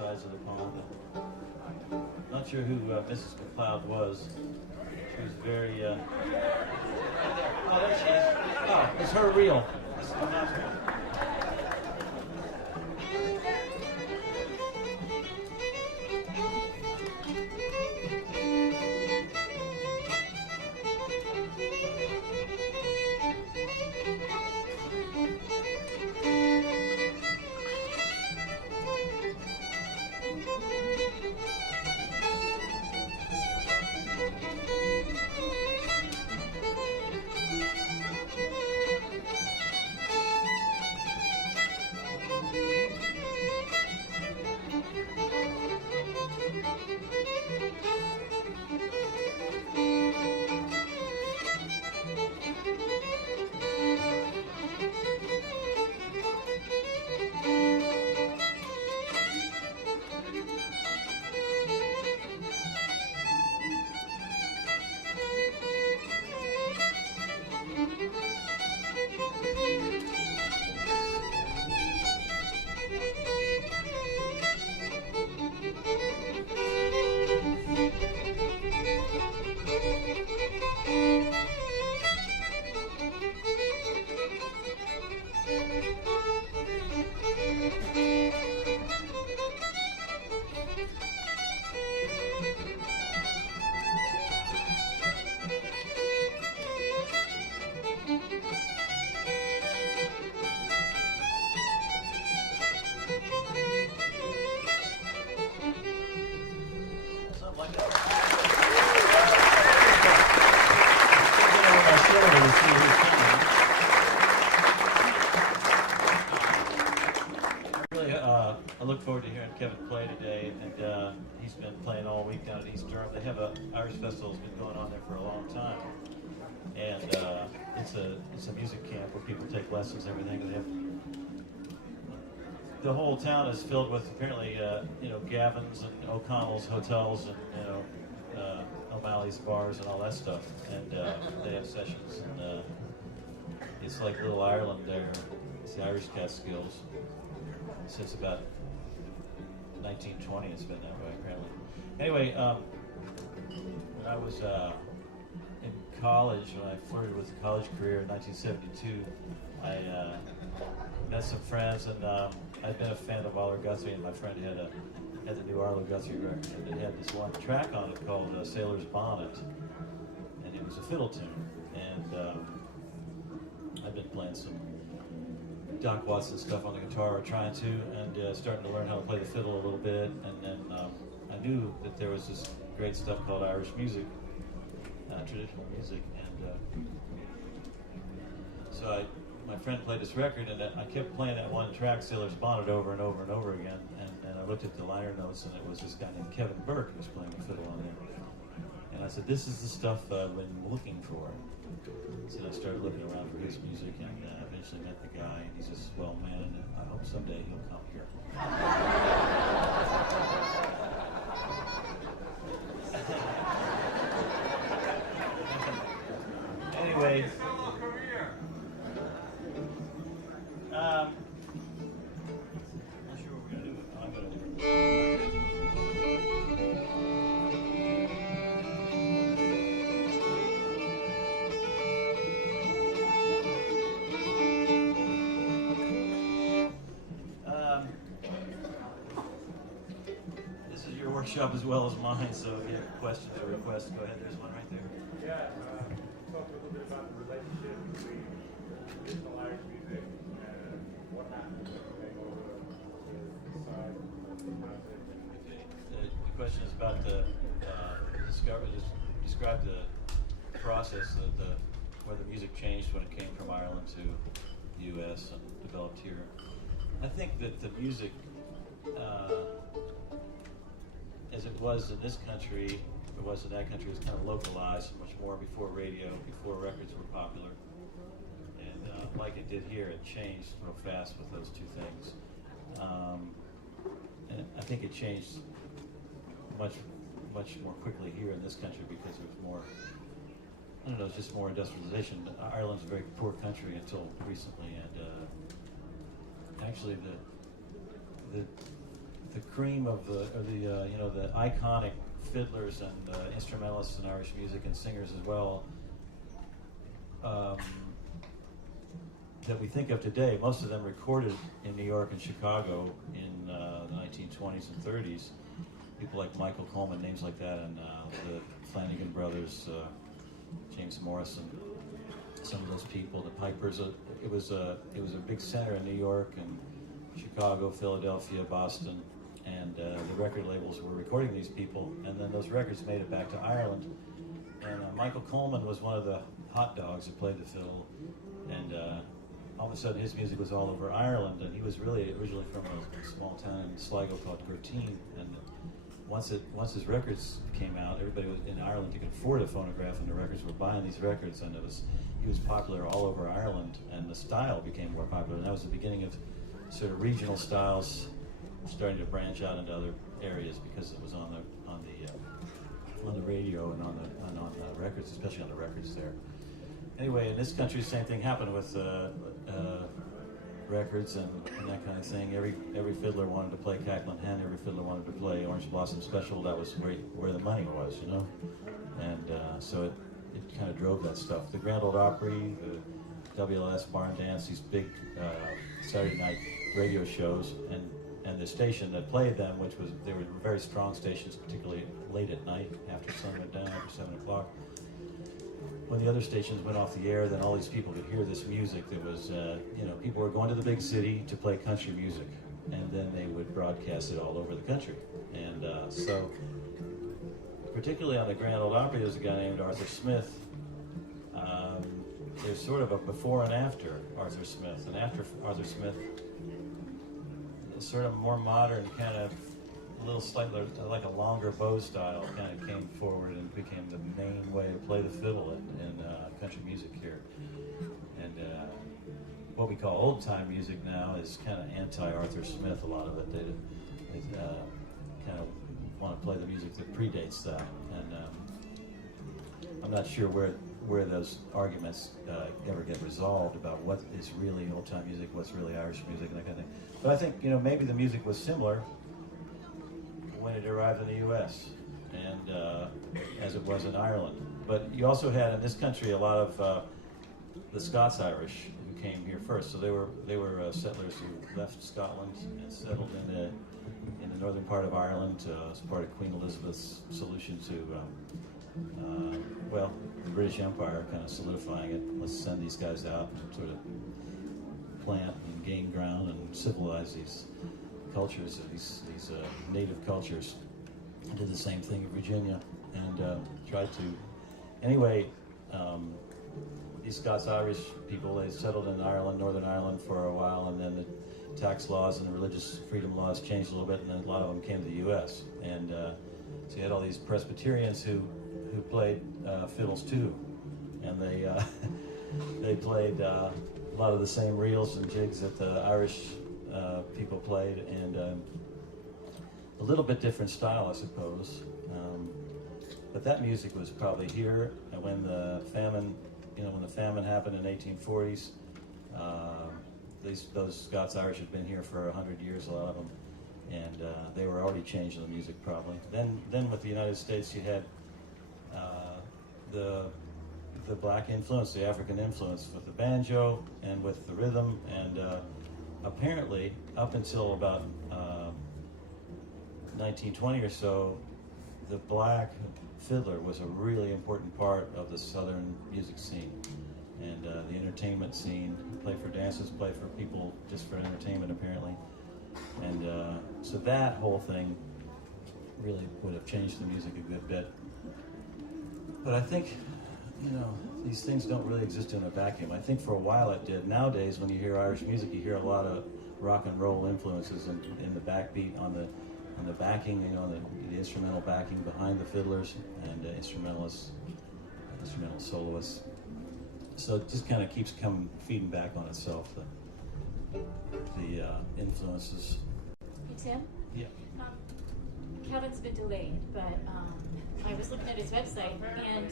sides of the pond. Not sure who Mrs. McCloud was. She was very. Oh, there she is. Oh, it's her reel. This is my mom's reel. I look forward to hearing Kevin play today, and he's been playing all week down at East Durham. They have a Irish festival that's been going on there for a long time, and it's a music camp where people take lessons and everything. They have, the whole town is filled with apparently Gavin's and O'Connell's hotels and O'Malley's bars and all that stuff, and they have sessions, and it's like little Ireland there. It's the Irish Catskills. Since about 1920, it's been that way, apparently. Anyway, when I was in college, when I flirted with a college career in 1972, I met some friends, and I'd been a fan of Arlo Guthrie, and my friend had the new Arlo Guthrie record, and it had this one track on it called Sailor's Bonnet, and it was a fiddle tune, and I'd been playing some Doc Watson stuff on the guitar, or trying to, and starting to learn how to play the fiddle a little bit, and then I knew that there was this great stuff called Irish music, traditional music, and so my friend played this record, and I kept playing that one track, Sailor's Bonnet, over and over and over again, and I looked at the liner notes, and it was this guy named Kevin Burke who was playing the fiddle on there, and I said, this is the stuff I've been looking for. So I started looking around for his music, and eventually met the guy, and he's a swell man, and I hope someday he'll come here. Anyway, not sure what we're going to do, but I'm going to do it. Workshop as well as mine, so if you have questions or requests, go ahead. There's one right there. Yeah, talk a little bit about the relationship between traditional Irish music and what happened when you came over to the side of the concept. Okay. The question is about the describe the process of where the music changed when it came from Ireland to the U.S. and developed here. I think that the music, as it was in this country, it was in that country, it was kind of localized much more before radio, before records were popular. And like it did here, it changed real fast with those two things. And I think it changed much more quickly here in this country because there was more, I don't know, it's just more industrialization. Ireland's a very poor country until recently, and actually the the cream of the iconic fiddlers and instrumentalists in Irish music and singers as well that we think of today. Most of them recorded in New York and Chicago in the 1920s and 30s. People like Michael Coleman, names like that, and the Flanagan Brothers, James Morrison, some of those people, the Pipers. It was a big center in New York and Chicago, Philadelphia, Boston, and the record labels were recording these people, and then those records made it back to Ireland. And Michael Coleman was one of the hot dogs who played the fiddle, and all of a sudden his music was all over Ireland, and he was really originally from a small town in Sligo called Gurteen, and once his records came out, everybody was in Ireland who could afford a phonograph, and the records were buying these records, and he was popular all over Ireland, and the style became more popular, and that was the beginning of sort of regional styles starting to branch out into other areas because it was on the radio and on the records, especially on the records there. Anyway, in this country, the same thing happened with records and that kind of thing. Every fiddler wanted to play Cackling Hen. Every fiddler wanted to play Orange Blossom Special. That was where the money was, you know. And so it kind of drove that stuff. The Grand Ole Opry, the WLS Barn Dance, these big Saturday night radio shows, and the station that played them, they were very strong stations, particularly late at night after sun went down, after 7 o'clock. When the other stations went off the air, then all these people could hear this music that was, people were going to the big city to play country music, and then they would broadcast it all over the country. And so, particularly on the Grand Ole Opry, there's a guy named Arthur Smith. There's sort of a before and after Arthur Smith, and after Arthur Smith, sort of more modern kind of a little slightly like a longer bow style kind of came forward and became the main way to play the fiddle in country music here. And what we call old time music now is kind of anti-Arthur Smith. A lot of it, they kind of want to play the music that predates that. And I'm not sure where those arguments ever get resolved about what is really old time music, what's really Irish music, and that kind of thing. But I think maybe the music was similar when it arrived in the U.S. and as it was in Ireland. But you also had in this country a lot of the Scots-Irish who came here first. So they were settlers who left Scotland and settled in the northern part of Ireland as part of Queen Elizabeth's solution to the British Empire, kind of solidifying it. Let's send these guys out and sort of plant and gain ground and civilize these cultures, these native cultures. I did the same thing in Virginia and tried to. Anyway, these Scots-Irish people, they settled in Ireland, Northern Ireland for a while, and then the tax laws and the religious freedom laws changed a little bit, and then a lot of them came to the U.S. And so you had all these Presbyterians who played fiddles too, and they played a lot of the same reels and jigs that the Irish people played, and a little bit different style, I suppose. But that music was probably here, and when the famine happened in the 1840s, those Scots-Irish had been here for 100 years, a lot of them, and they were already changing the music probably. Then with the United States, you had the black influence, the African influence with the banjo and with the rhythm, and apparently up until about 1920 or so, the black fiddler was a really important part of the southern music scene and the entertainment scene. Play for dances, play for people just for entertainment apparently, and so that whole thing really would have changed the music a good bit. But I think, these things don't really exist in a vacuum. I think for a while it did. Nowadays, when you hear Irish music, you hear a lot of rock and roll influences in the backbeat, on the backing, the instrumental backing behind the fiddlers and instrumental soloists. So it just kind of keeps feeding back on itself, the influences. Hey, Tim? Yeah. Kevin's been delayed, but I was looking at his website, and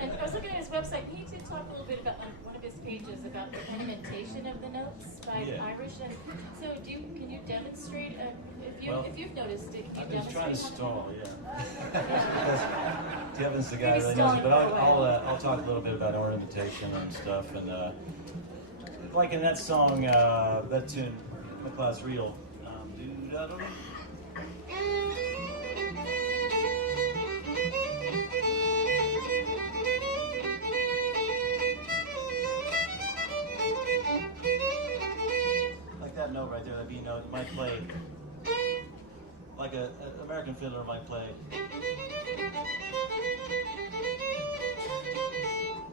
I was looking at his website. He did talk a little bit about on one of his pages about the ornamentation of the notes by the Irish. And so, can you demonstrate? If you've noticed it, can you I'm just trying to stall, yeah. Kevin's the guy who really knows it, but I'll talk a little bit about ornamentation and stuff, and like in that song, that tune, McCloud's Reel. Like that note right there, that B note, might play like an American fiddler might play.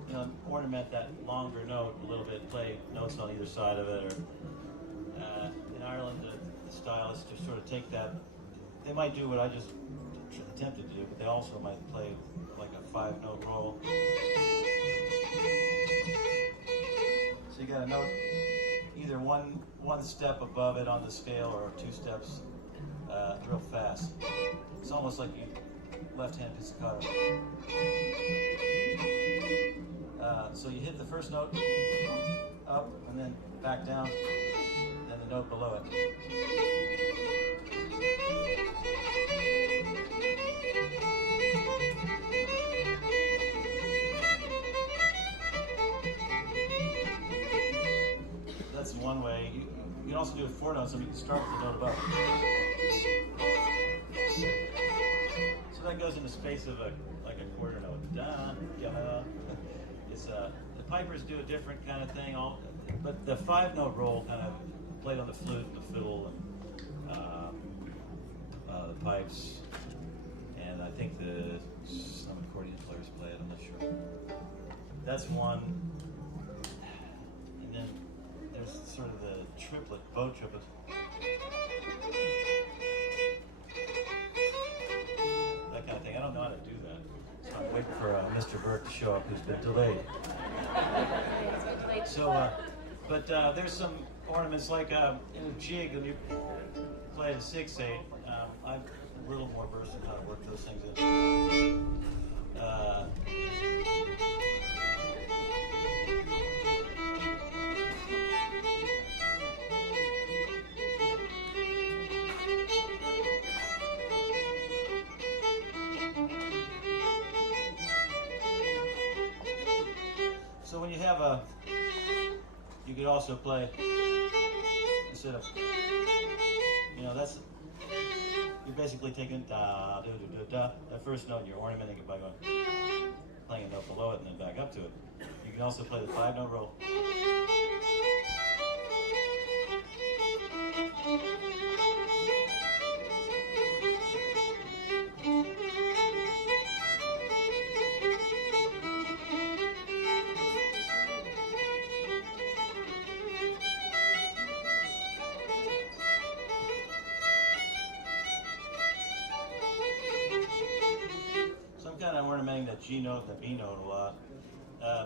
You know, ornament that longer note a little bit, play notes on either side of it, or in Ireland, the stylists just sort of take that. They might do what I just attempted to do, but they also might play like a 5-note roll. So you got a note either one step above it on the scale or 2 steps real fast. It's almost like you left-hand pizzicato. So you hit the first note up and then back down, then the note below it. That's one way. You can also do it 4 notes, so you can start with the note above. So that goes in the space of like a quarter note. Da, da. It's the pipers do a different kind of thing. But the 5-note roll kind of played on the flute and the fiddle and the pipes, and I think some accordion players play it. I'm not sure. That's one. And then there's sort of the triplet, bow triplet. That kind of thing. I don't know how to do that, so I'm waiting for Mr. Burke to show up, who's been delayed. So, but there's some ornaments like in a jig when you play the 6/8. I'm a little more versed in how to work those things in. So when you have you could also play instead of, that's, you're basically taking da, da, da, da, da, that first note, and you're ornamenting it by playing a note below it and then back up to it. You can also play the 5-note roll. Kind of ornamenting that G note and the B note a lot. I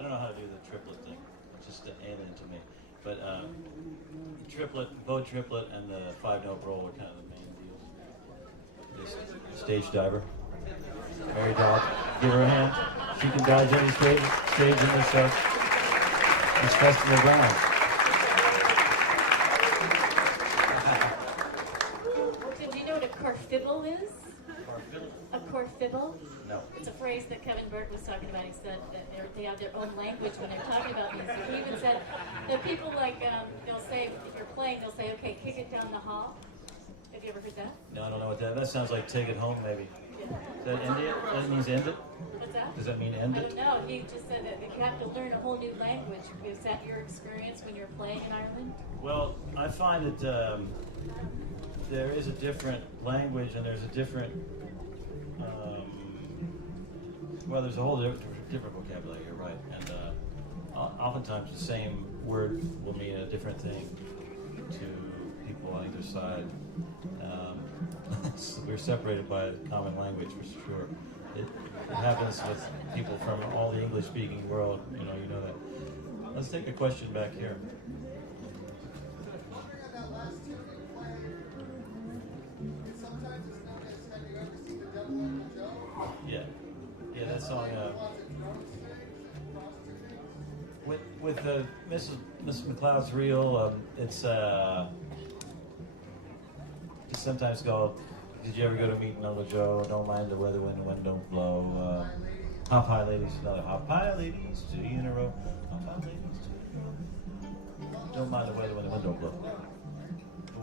don't know how to do the triplet thing. It's just alien to me. But the triplet, bow triplet, and the 5-note roll are kind of the main deals. This stage diver, Mary Dog, give her a hand. She can dodge any stage in this festival grounds. Fiddle is? Fiddle? A corfiddle? No. It's a phrase that Kevin Burke was talking about. He said that they have their own language when they're talking about music. He even said that people they'll say, if you're playing, they'll say, okay, kick it down the hall. Have you ever heard that? No, I don't know what that sounds like. Take it home, maybe. Does that end it? That means end it? What's that? Does that mean end it? I don't know. He just said that you have to learn a whole new language. Is that your experience when you're playing in Ireland? Well, I find that there is a different language, and there's a different, there's a whole different vocabulary, you're right. And oftentimes the same word will mean a different thing to people on either side. We're separated by a common language, for sure. it happens with people from all the English-speaking world. You know that. Let's take a question back here. Yeah, that song. With Mrs. McCloud's reel, it's sometimes called. Did you ever go to meet Uncle Joe? Don't mind the weather when the wind don't blow. Hop high, ladies. Another hop high, ladies. 2 in a row. Hop high, ladies. 2 in a row. Don't mind the weather when the wind don't blow.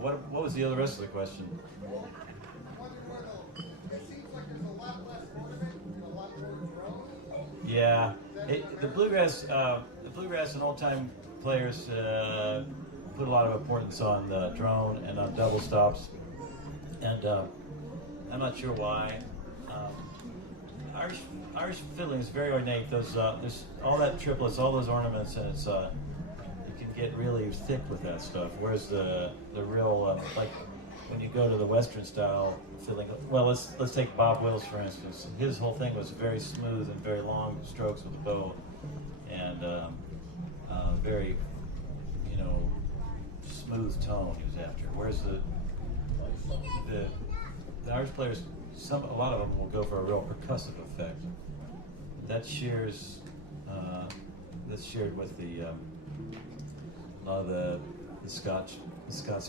What was the rest of the question? Yeah, the bluegrass and old-time players put a lot of importance on the drone and on double stops, and I'm not sure why. Irish fiddling is very ornate. There's all that triplets, all those ornaments, and it's you can get really thick with that stuff. Whereas the real like when you go to the Western style fiddling, well, let's take Bob Wills for instance. His whole thing was very smooth and very long strokes with the bow, and very smooth tone he was after. Whereas the Irish players, a lot of them will go for a real percussive effect. That's shared with a lot of the Scots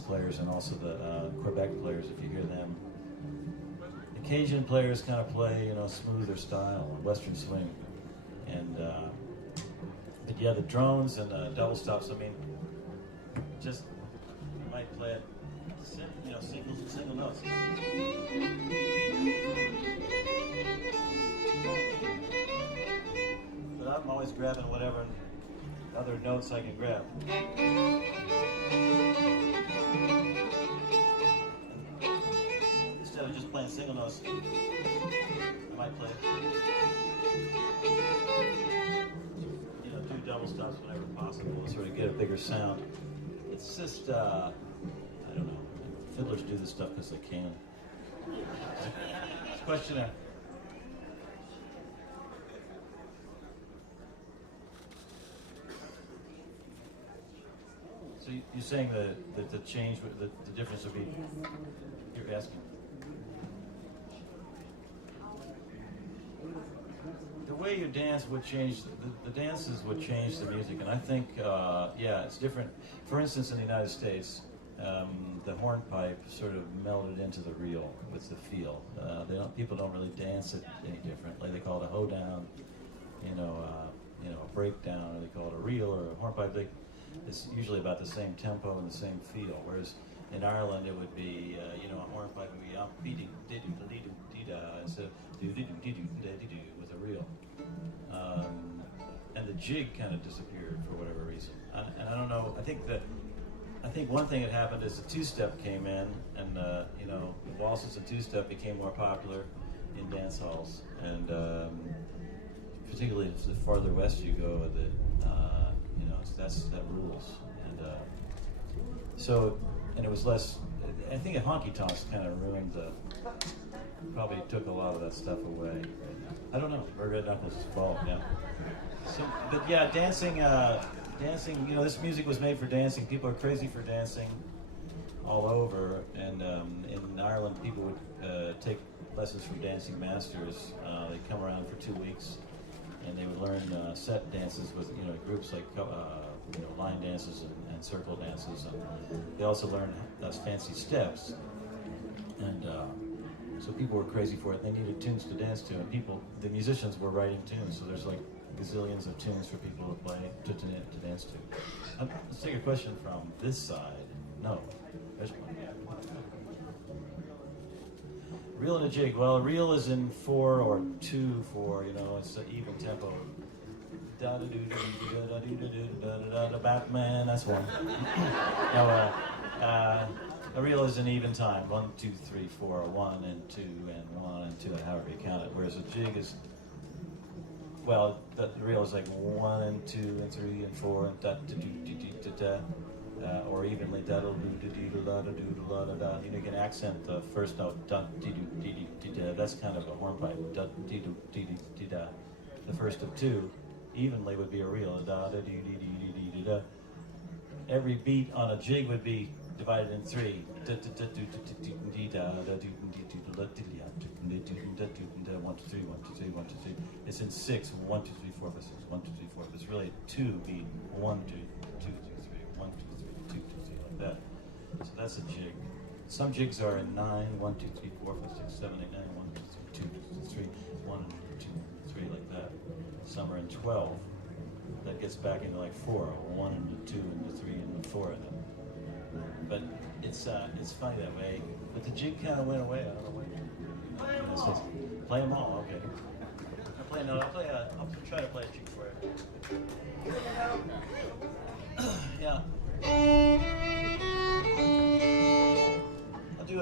players and also the Quebec players. If you hear them, the Cajun players kind of play smoother style, Western swing, and but yeah, the drones and double stops. I mean, just you might play it, single notes. But I'm always grabbing whatever other notes I can grab. Instead of just playing single notes, I might play do double stops whenever possible to sort of get a bigger sound. It's just, I don't know, fiddlers do this stuff because they can. Question there. So you're saying that the change, the difference would be, you're asking? The way you dance would change, the dances would change the music, and I think, it's different. For instance, in the United States, the hornpipe sort of melded into the reel with the feel. People don't really dance it any differently. They call it a hoedown, a breakdown, or they call it a reel or a hornpipe. It's usually about the same tempo and the same feel. Whereas in Ireland, it would be, a hornpipe would be beating instead of with a reel. And the jig kind of disappeared for whatever reason. And I don't know. I think one thing that happened is the two-step came in, and waltzes and two-step became more popular in dance halls, and particularly the farther west you go, that rules. And it was less. I think honky tonks kind of ruined probably took a lot of that stuff away. I don't know. Red Knuckles is fault. Yeah. So, but yeah, dancing. This music was made for dancing. People are crazy for dancing all over, and in Ireland, people would take lessons from dancing masters. They'd come around for 2 weeks, and they would learn set dances with groups like line dances and circle dances. And they also learned those fancy steps, and so people were crazy for it. They needed tunes to dance to, and the musicians were writing tunes. So there's like gazillions of tunes for people to play to dance to. Let's take a question from this side. No, there's one. Reel and a jig. Well, a reel is in 4 or 2/4. It's an even tempo. Da da do da da do da da da. Batman. That's one. Now, a reel is an even time. 1, 2, 3, 4. 1 and 2 and 1 and 2, however you count it. Whereas a jig is, the reel is like 1 and 2 and 3 and 4 and da da da da da da. or evenly da da do da dee da da do da da da. You know, you can accent the first note da dee do dee dee da. That's kind of a hornpipe da dee do dee dee da. The first of two evenly would be a real da da dee dee dee dee dee da. Every beat on a jig would be divided in three. Da da da do da dee da da do dee dee da dee da do da do 1 2 3 1 2 3 1 2 3. It's in 6 1 2 3 4 5 6 1 2 3 4. It's really 2 beat 1 2 2 2 3 1 2 3 2 2 3 like that. So that's a jig. Some jigs are in 9 1 2 3 4 5 6 7 8 9 1 2 3 1 2 3 like that. Some are in 12. That gets back into like 4, 1 and the 2 and the 3 and the 4 of them. But it's funny that way. But the jig kind of went away. I don't know why. Play them all. Okay. I'll try to play a jig for you. Yeah. I'll do I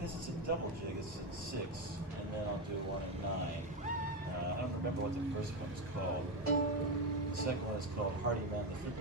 guess it's a double jig. It's at 6, and then I'll do 1 and 9. I don't remember what the first one is called. The second one is called Hardy Man the Fiddler.